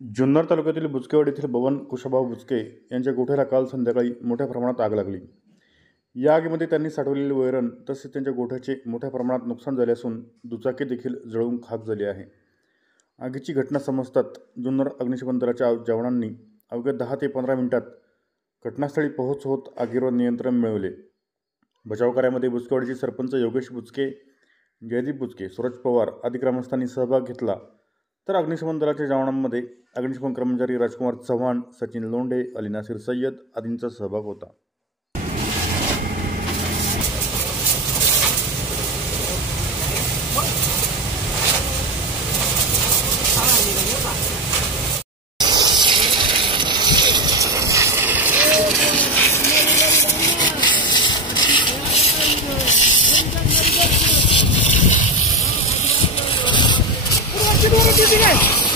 जुन्नर तालुक्यातील बुचकेवाडी येथील बबन कुशाभाऊ बुचके यांच्या गोठ्याला काल संध्याकाळी मोठ्या प्रमाणात आग लागली। या आगीमध्ये त्यांनी साठवलेले वैरण तसेच त्यांच्या गोठ्याचे मोठ्या प्रमाणात नुकसान झाले असून दुचाकी देखील जळून खाक झाली आहे। आगीची घटना समजतात जुन्नर अग्निशमन दलाच्या जवानांनी अवघ्या 10 ते 15 मिनिटात घटनास्थळी पोहोच होत आगीवर नियंत्रण मिळवले। बचाव कार्यामध्ये बुचकेवाडीचे सरपंच योगेश बुचके, जयदीप बुचके, सूरज पवार आदी ग्रामस्थांनी सहभाग घेतला। तर अग्निशमन दलाच्या जवानांमध्ये अग्निशमन कर्मचारी राजकुमार चव्हाण, सचिन लोंढे, अली नासिर सय्यद आदींचा सहभाग होता। Kita